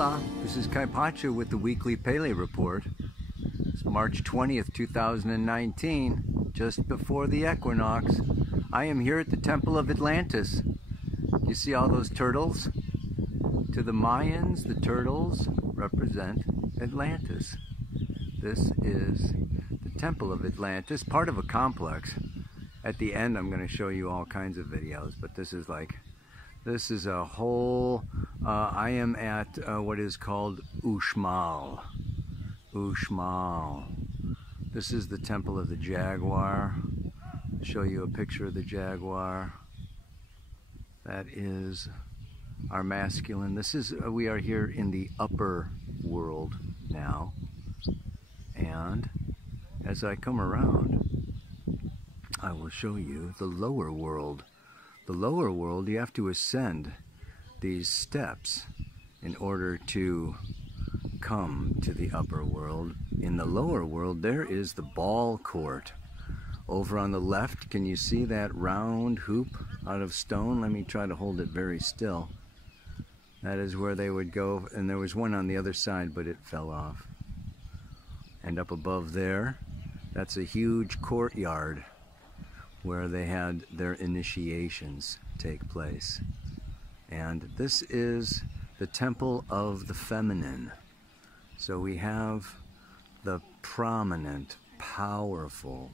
Hola, this is Kaipacha with the weekly Pele report. It's March 20th, 2019, just before the equinox. I am here at the Temple of Atlantis. You see all those turtles? To the Mayans, the turtles represent Atlantis. This is the Temple of Atlantis, part of a complex. At the end, I'm going to show you all kinds of videos, but this is a whole, I am at what is called Uxmal. Uxmal. This is the Temple of the Jaguar. I'll show you a picture of the Jaguar. That is our masculine. This is, we are here in the upper world now. And as I come around, I will show you the lower world. The lower world, you have to ascend these steps in order to come to the upper world. In the lower world, there is the ball court. Over on the left, can you see that round hoop out of stone? Let me try to hold it very still. That is where they would go, and there was one on the other side, but it fell off. And up above there, that's a huge courtyard where they had their initiations take place. And this is the Temple of the Feminine. So we have the prominent, powerful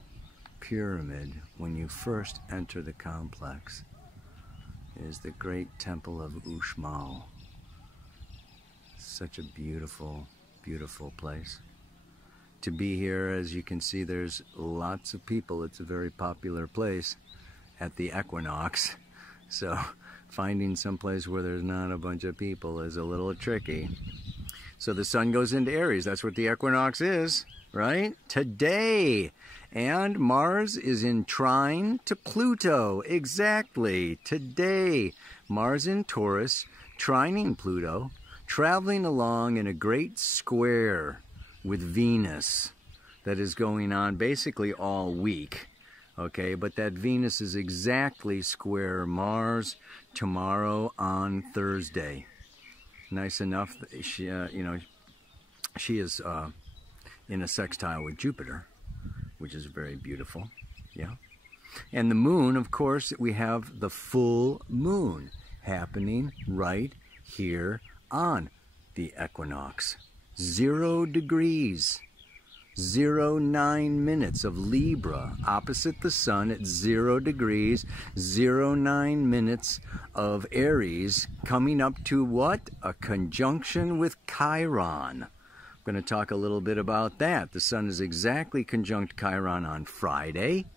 pyramid when you first enter the complex. It is the great Temple of Uxmal. Such a beautiful, beautiful place to be here. As you can see, there's lots of people. It's a very popular place at the equinox. So finding some place where there's not a bunch of people is a little tricky. So the sun goes into Aries. That's what the equinox is, right? Today. And Mars is in trine to Pluto. Exactly. Today. Mars in Taurus, trining Pluto, traveling along in a great square with Venus that is going on basically all week, okay? But that Venus is exactly square Mars tomorrow on Thursday. Nice enough that she, you know, she is in a sextile with Jupiter, which is very beautiful, yeah. And the moon, of course, we have the full moon happening right here on the equinox. 0 degrees, 09 minutes of Libra, opposite the sun at 0 degrees, 09 minutes of Aries, coming up to what? A conjunction with Chiron. I'm going to talk a little bit about that. The sun is exactly conjunct Chiron on Friday.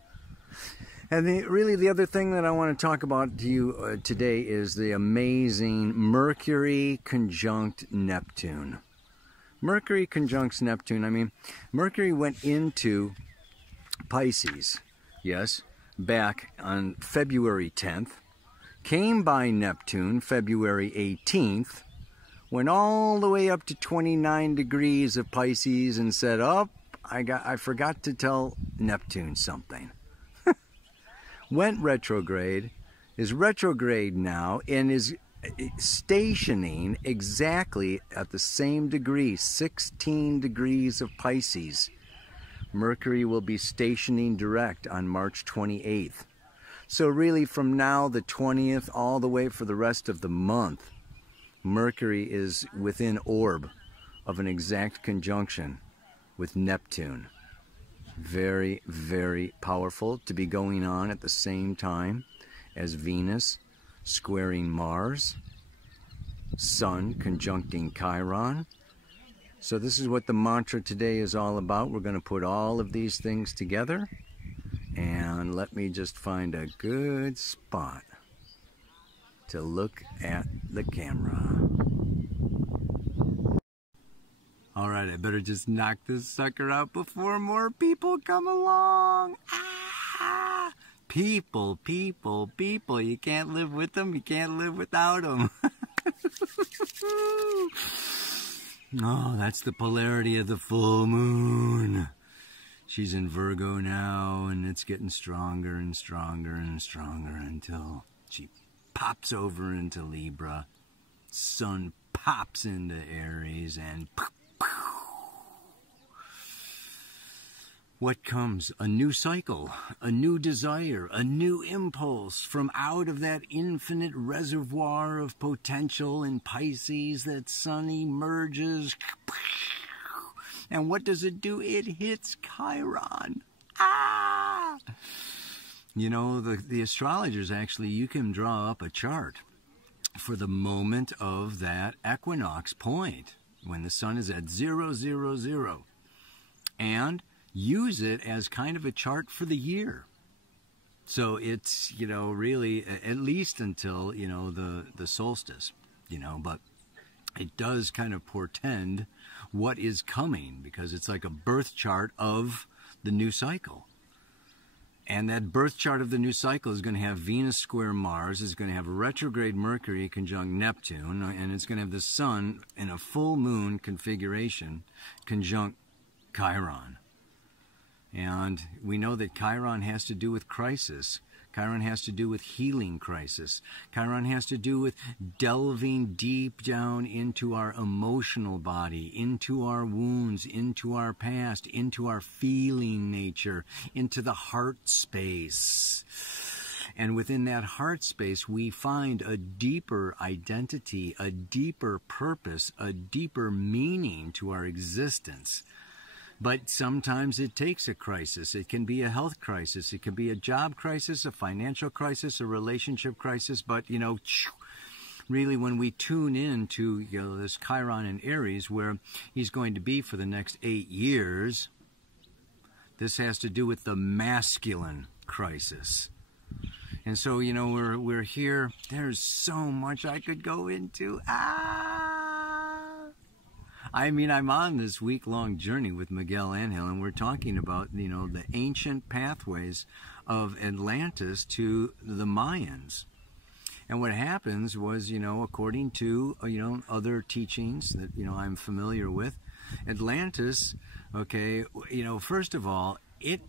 And really the other thing that I want to talk about to you today is the amazing Mercury conjunct Neptune. Mercury conjuncts Neptune. I mean, Mercury went into Pisces, yes, back on February 10th, came by Neptune February 18th, went all the way up to 29 degrees of Pisces and said, oh, I forgot to tell Neptune something. Went retrograde, is retrograde now, and is stationing exactly at the same degree, 16 degrees of Pisces. Mercury will be stationing direct on March 28th. So really from now, the 20th, all the way for the rest of the month, Mercury is within orb of an exact conjunction with Neptune. Very, very powerful to be going on at the same time as Venus squaring Mars, Sun conjuncting Chiron. So this is what the mantra today is all about. We're going to put all of these things together, and let me just find a good spot to look at the camera. Alright, I better just knock this sucker out before more people come along. Ah! People, people, people. You can't live with them. You can't live without them. Oh, that's the polarity of the full moon. She's in Virgo now, and it's getting stronger and stronger and stronger until she pops over into Libra. Sun pops into Aries, and what comes? A new cycle, a new desire, a new impulse from out of that infinite reservoir of potential in Pisces that sun emerges. And what does it do? It hits Chiron. Ah! You know, the astrologers actually, you can draw up a chart for the moment of that equinox point when the sun is at 0, 0, 0, and use it as kind of a chart for the year. So it's, you know, really at least until, you know, the solstice, you know, but it does kind of portend what is coming, because it's like a birth chart of the new cycle. And that birth chart of the new cycle is going to have Venus square Mars, is going to have retrograde Mercury conjunct Neptune, and it's going to have the sun in a full moon configuration conjunct Chiron. And we know that Chiron has to do with crisis. Chiron has to do with healing crisis. Chiron has to do with delving deep down into our emotional body, into our wounds, into our past, into our feeling nature, into the heart space. And within that heart space, we find a deeper identity, a deeper purpose, a deeper meaning to our existence. But sometimes it takes a crisis. It can be a health crisis. It can be a job crisis, a financial crisis, a relationship crisis. But, you know, really when we tune in to, you know, this Chiron in Aries, where he's going to be for the next 8 years, this has to do with the masculine crisis. And so, you know, we're here. There's so much I could go into. I mean, I'm on this week-long journey with Miguel Angel, and we're talking about, you know, the ancient pathways of Atlantis to the Mayans. And what happens was, you know, according to, you know, other teachings that, you know, I'm familiar with, Atlantis, okay, you know, first of all, it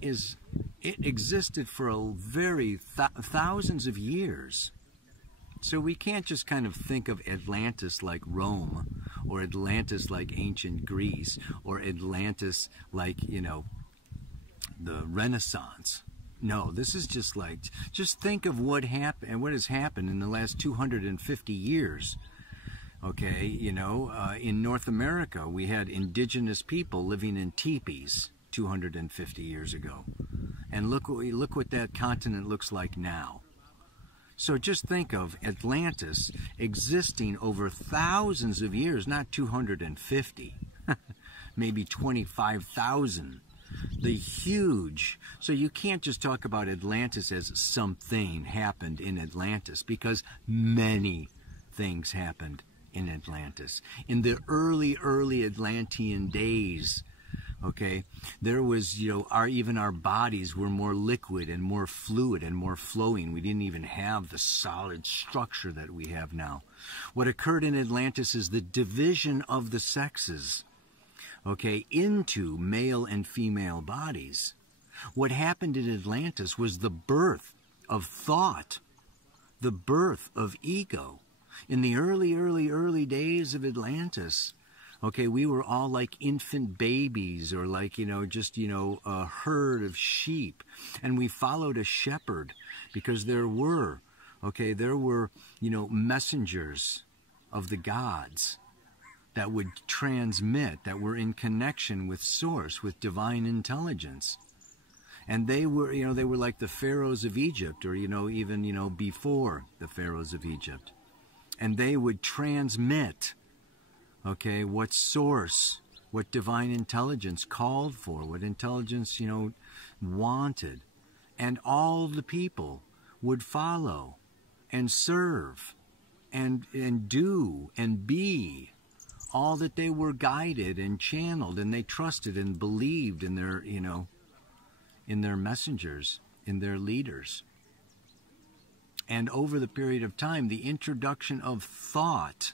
existed for a very thousands of years. So we can't just kind of think of Atlantis like Rome, or Atlantis like ancient Greece, or Atlantis like, you know, the Renaissance. No, this is just like, just think of what happened and what has happened in the last 250 years. Okay, you know, in North America, we had indigenous people living in teepees 250 years ago. And look what that continent looks like now. So just think of Atlantis existing over thousands of years, not 250, maybe 25,000. The huge, so you can't just talk about Atlantis as something happened in Atlantis, because many things happened in Atlantis. In the early Atlantean days, okay, there was, you know, even our bodies were more liquid and more fluid and more flowing. We didn't even have the solid structure that we have now. What occurred in Atlantis is the division of the sexes, okay, into male and female bodies. What happened in Atlantis was the birth of thought, the birth of ego. In the early days of Atlantis, okay, we were all like infant babies, or like, you know, just, you know, a herd of sheep. And we followed a shepherd because there were, you know, messengers of the gods that would transmit, that were in connection with source, with divine intelligence. And they were, you know, they were like the pharaohs of Egypt, or, you know, even, you know, before the pharaohs of Egypt. And they would transmit, okay, what source, what divine intelligence called for, what intelligence, you know, wanted. And all the people would follow and serve and do and be all that they were guided and channeled, and they trusted and believed in their, you know, in their messengers, in their leaders. And over the period of time, the introduction of thought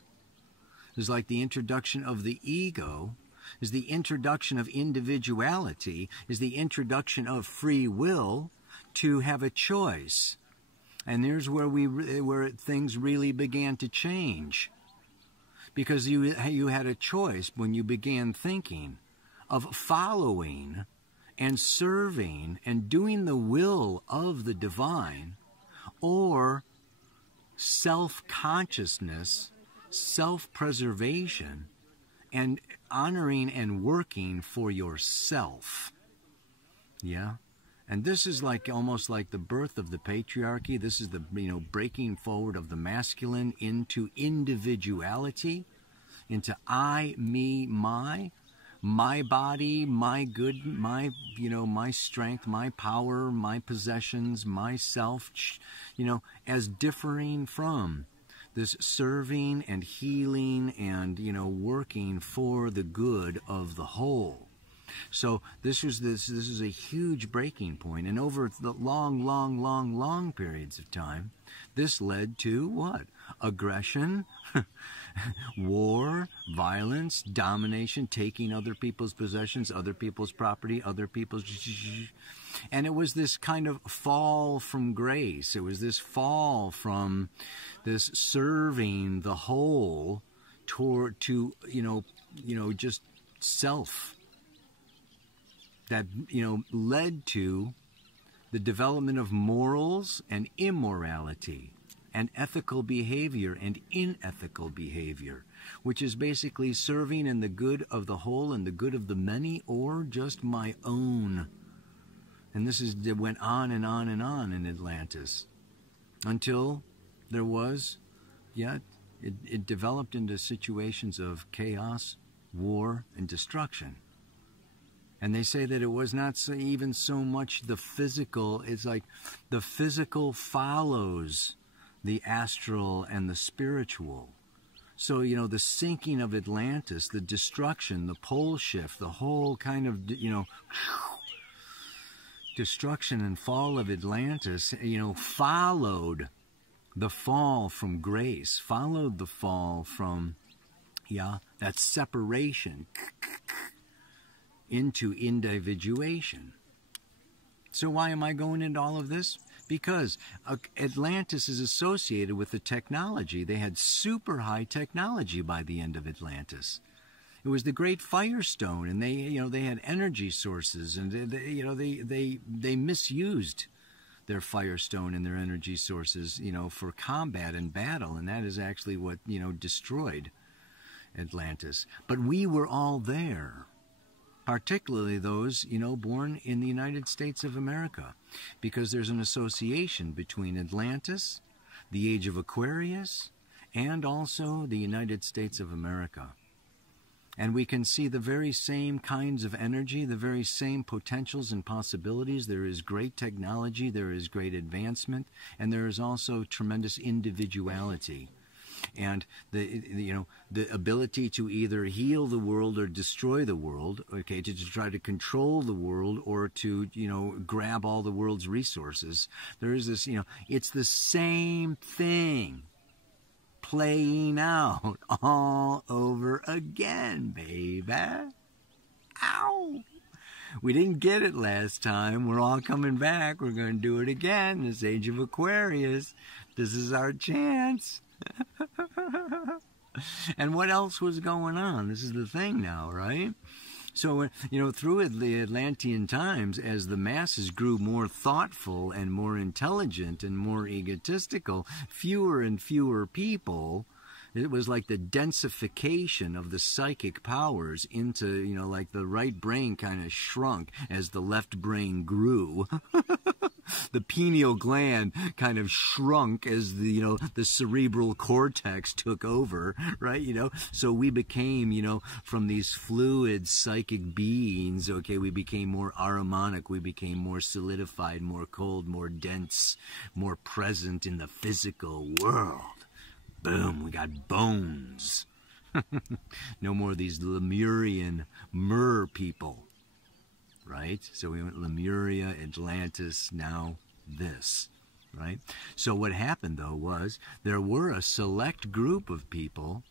is like the introduction of the ego, is the introduction of individuality, is the introduction of free will to have a choice. And there's where things really began to change. because you had a choice when you began thinking of following and serving and doing the will of the divine, or self-consciousness, self-preservation, and honoring and working for yourself. Yeah? And this is like almost like the birth of the patriarchy. This is the, breaking forward of the masculine into individuality, into I, me, my body, my good, my strength, my power, my possessions, myself, as differing from this serving and healing and, working for the good of the whole. So this is a huge breaking point, and over the long periods of time, this led to what? Aggression, war, violence, domination, taking other people's possessions, other people's property, other people's... And it was this kind of fall from grace. It was this fall from this serving the whole to just self, that, led to the development of morals and immorality, and ethical behavior and unethical behavior, which is basically serving in the good of the whole and the good of the many, or just my own. And it went on and on and on in Atlantis, until there was, it developed into situations of chaos, war, and destruction. And they say that it was not even so much the physical, it's like the physical follows the astral and the spiritual. So, the sinking of Atlantis, the destruction, the pole shift, the whole kind of, destruction and fall of Atlantis, followed the fall from grace, followed the fall from, that separation into individuation. So why am I going into all of this? Because Atlantis is associated with the technology. They had super high technology by the end of Atlantis. It was the great firestone, and they had energy sources, and they misused their firestone and their energy sources, for combat and battle, and that is actually what, destroyed Atlantis. But we were all there, particularly those, born in the United States of America, because there's an association between Atlantis, the age of Aquarius, and also the United States of America. And we can see the very same kinds of energy, the very same potentials and possibilities. There is great technology, there is great advancement, and there is also tremendous individuality. And the ability to either heal the world or destroy the world, to try to control the world, or to, grab all the world's resources. There is this, it's the same thing playing out all over again, baby. Ow! We didn't get it last time. We're all coming back. We're going to do it again. This age of Aquarius. This is our chance. And what else was going on? This is the thing now, right? So, through the Atlantean times, as the masses grew more thoughtful and more intelligent and more egotistical, fewer and fewer people, it was like the densification of the psychic powers into, like the right brain kind of shrunk as the left brain grew. The pineal gland kind of shrunk as the cerebral cortex took over, right? So we became, from these fluid psychic beings, we became more harmonic, we became more solidified, more cold, more dense, more present in the physical world. Boom, we got bones. No more of these Lemurian Mer people. Right? So we went Lemuria, Atlantis, now this, right? So what happened, though, was there were a select group of people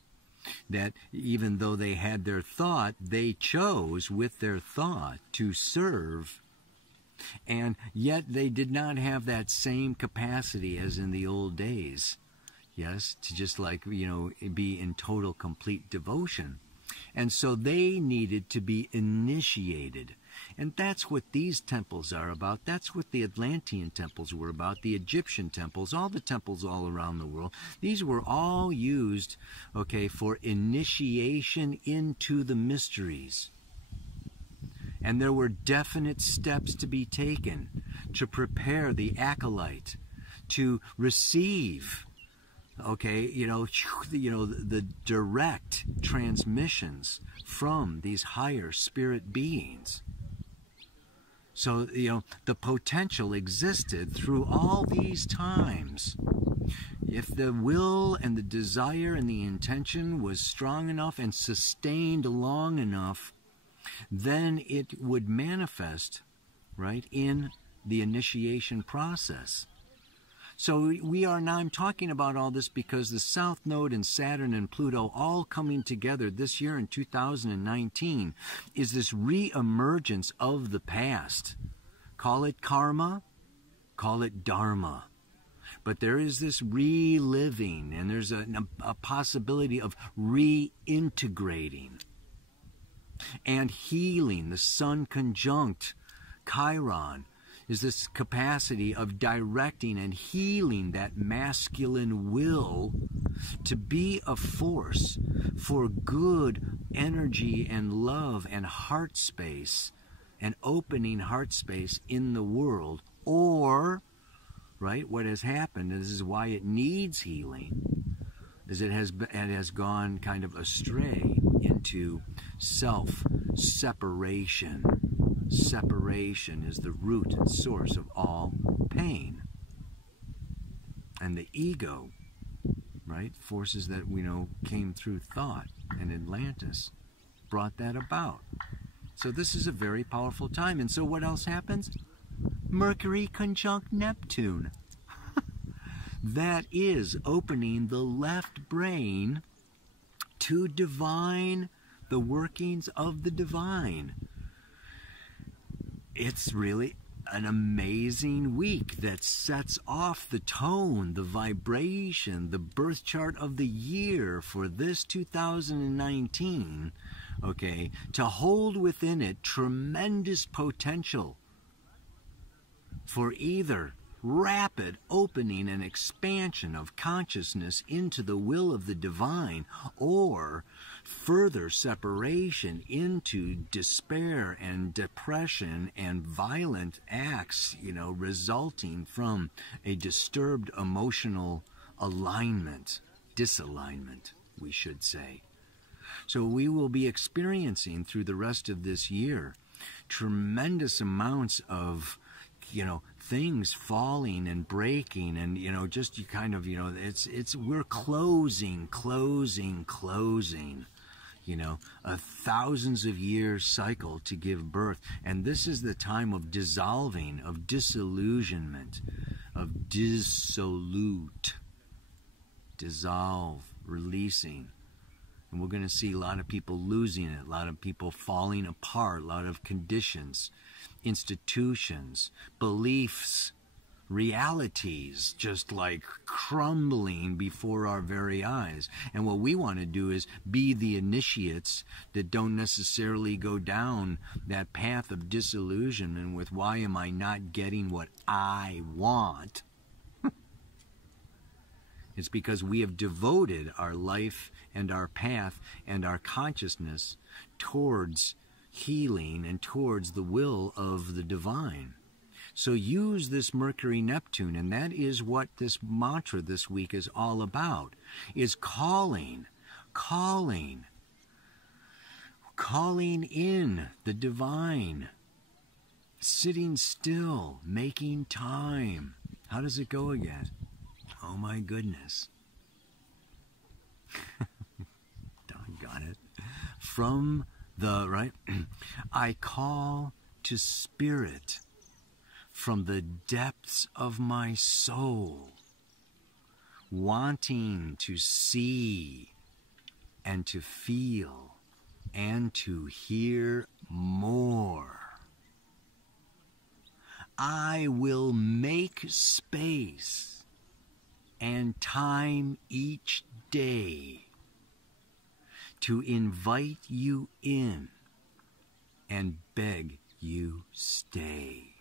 that, even though they had their thought, they chose with their thought to serve, and yet they did not have that same capacity as in the old days Yes, to just like, be in total, complete devotion. And so they needed to be initiated. And that's what these temples are about. That's what the Atlantean temples were about, the Egyptian temples, all the temples all around the world. These were all used, for initiation into the mysteries. And there were definite steps to be taken to prepare the acolyte to receive, the direct transmissions from these higher spirit beings. So, the potential existed through all these times. If the will and the desire and the intention was strong enough and sustained long enough, then it would manifest, in the initiation process. So I'm talking about all this because the South Node and Saturn and Pluto all coming together this year in 2019 is this re-emergence of the past. Call it karma, call it dharma. But there is this reliving, and there's a possibility of reintegrating and healing. The Sun conjunct Chiron is this capacity of directing and healing that masculine will to be a force for good energy and love and heart space and opening heart space in the world. Or, what has happened, and this is why it needs healing, is it has gone kind of astray into self-separation. Separation is the root and source of all pain. And the ego, forces that we know came through thought, and Atlantis brought that about. So this is a very powerful time. And so what else happens? Mercury conjunct Neptune. That is opening the left brain to divine, the workings of the divine. It's really an amazing week that sets off the tone, the vibration, the birth chart of the year for this 2019, to hold within it tremendous potential for either rapid opening and expansion of consciousness into the will of the divine, or further separation into despair and depression and violent acts, resulting from a disturbed emotional alignment, disalignment, we should say. So we will be experiencing through the rest of this year tremendous amounts of things falling and breaking, and we're closing a thousands of years cycle to give birth. And this is the time of dissolving, of disillusionment, of dissolute, dissolve, releasing. And we're going to see a lot of people losing it, a lot of people falling apart, a lot of conditions, institutions, beliefs, realities just like crumbling before our very eyes. And what we want to do is be the initiates that don't necessarily go down that path of disillusionment with, why am I not getting what I want? It's because we have devoted our life and our path and our consciousness towards healing and towards the will of the divine. So use this Mercury-Neptune, and that is what this mantra this week is all about, is calling in the divine, sitting still, making time. How does it go again? Oh my goodness. Doggone it. From the, I call to spirit from the depths of my soul, wanting to see and to feel and to hear more. I will make space and time each day to invite you in and beg you stay.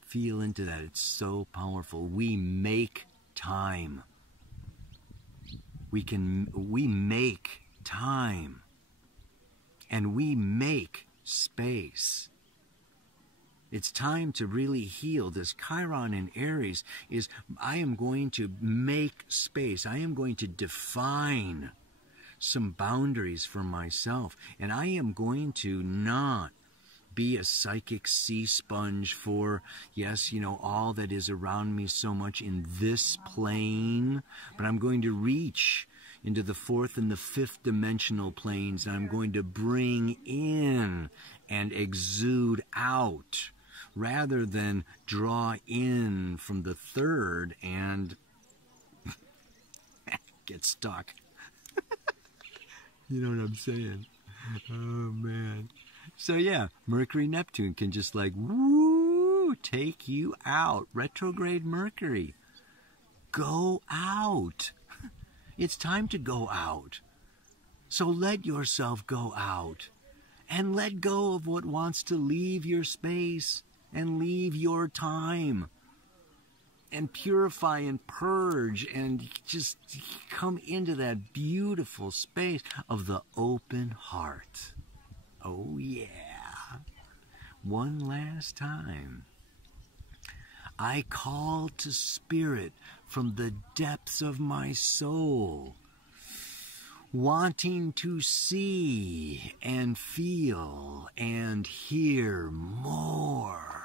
Feel into that. It's so powerful. We make time. We make time. And we make space. It's time to really heal. This Chiron in Aries is, I am going to make space. I am going to define some boundaries for myself. And I am going to not be a psychic sea sponge for, yes, all that is around me so much in this plane, but I'm going to reach into the fourth and the fifth dimensional planes, and I'm going to bring in and exude out rather than draw in from the third and get stuck. You know what I'm saying? Oh, man. So, yeah, Mercury, Neptune can just woo, take you out. Retrograde Mercury. Go out. It's time to go out. So let yourself go out. And let go of what wants to leave your space and leave your time. And purify and purge and just come into that beautiful space of the open heart. Oh, yeah. One last time. I call to spirit from the depths of my soul, wanting to see and feel and hear more.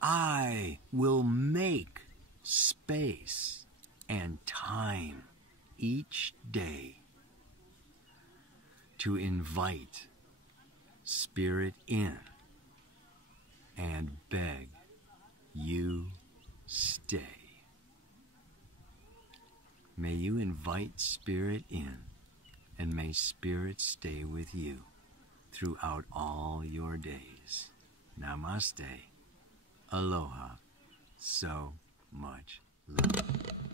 I will make space and time each day to invite spirit in and beg you stay. May you invite spirit in, and may spirit stay with you throughout all your days. Namaste. Aloha. So much love.